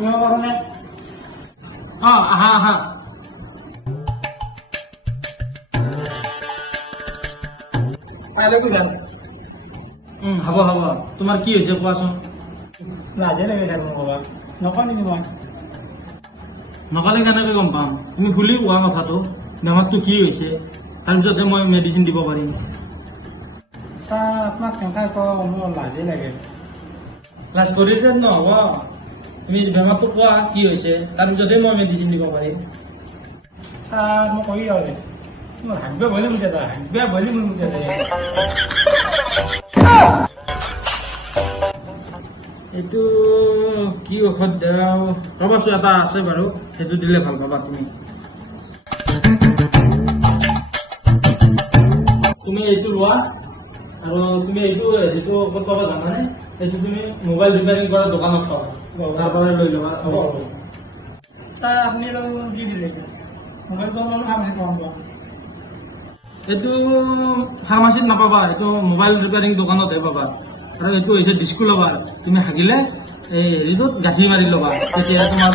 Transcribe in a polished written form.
শুনিব পাৰোঁনে? আহা আহা কাইলৈ যাম। হ'ব হ'ব তোমাৰ কি হৈছে কোৱাচোন লাজে লাগে থাক মোৰ ক'ৰবাত নকওঁ নেকি মই? নকলে কেনেকৈ গম পাম তুমি খুলি কোৱা কথাটো বেমাৰটো কি হৈছে তাৰপিছতহে মই মেডিচিন দিব পাৰিম ছাৰ আপোনাক কেনেকৈ কওঁ মোৰ লাজে লাগে। লাজ কৰিলে নহ'ব তুমি বেমাৰটো কোৱা কি হৈছে তাৰপিছতহে মই মেডিচিন দিব পাৰিম ছাৰ মই কৈ যাওঁ মোৰ হাগবে ভলি মুঠে যায় হাগবে ভলি মোৰ মুঠে যায়। এইটো কি ঔষধ দিওঁ ৰ'বাচোন এটা আছে বাৰু সেইটো দিলে ভাল পাবা তুমি তুমি এইটো লোৱা আৰু তুমি এইটো যিটো ঔষধ পাবা জানানে এইটো তুমি মোবাইল ৰিপেয়াৰিং কৰা দোকানত পাবা তাৰ পৰা লৈ ল'বা ছাৰ আপুনি কি দিলে মোবাইলটো অলপ ফাৰ্মাচীত পাম পাম। এইটো ফাৰ্মাচীত নাপাবা এইটো মোবাইল ৰিপেয়াৰিং দোকানতহে পাবা আৰু এইটো হৈছে ডিস্কো ল'বা তুমি হাগিলে এই হেৰিটোত গাঁঠি মাৰি ল'বা তেতিয়া তোমাৰ